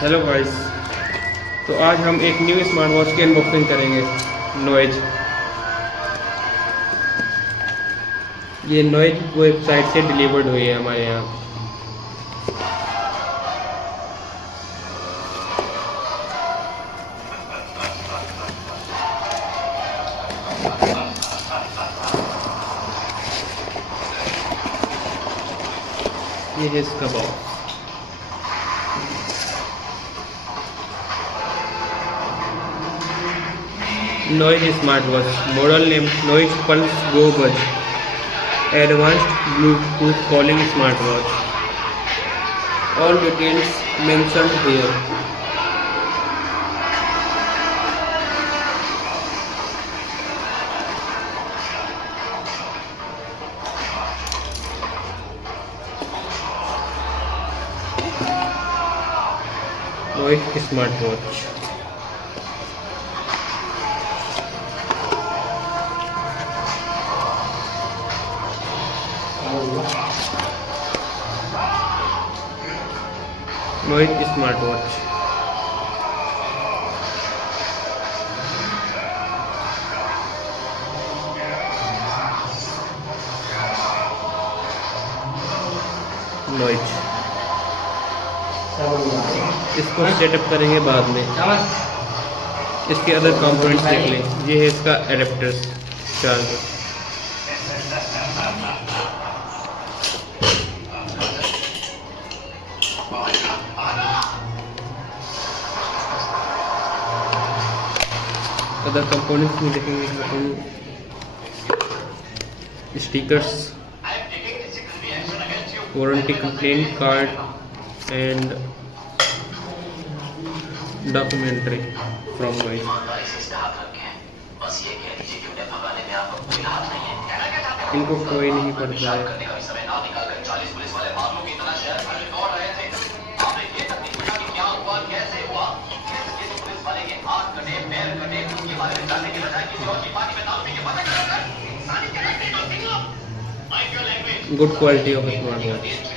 Hello guys, तो आज हम एक न्यू स्मार्ट वॉच की अनबॉक्सिंग करेंगे। नॉइज, ये नॉइज वेबसाइट से डिलीवर्ड हुई है हमारे यहाँ। ये है इसका box. Noise smart watch, model name Noise pulse go buzz, advanced Bluetooth calling smart watch. All details mentioned here. Noise smart watch. Noise smart watch. Noise, इसको सेटअप करेंगे बाद में। इसके अदर कंपोनेंट्स देख लें। ये है इसका एडेप्टर्स चार्जर। अदर कंपोनेंट्स में देखेंगे हम stickers, warranty complaint card and documentary from noise. इनको कोई नहीं पढ़ता है। Good quality of smart watch.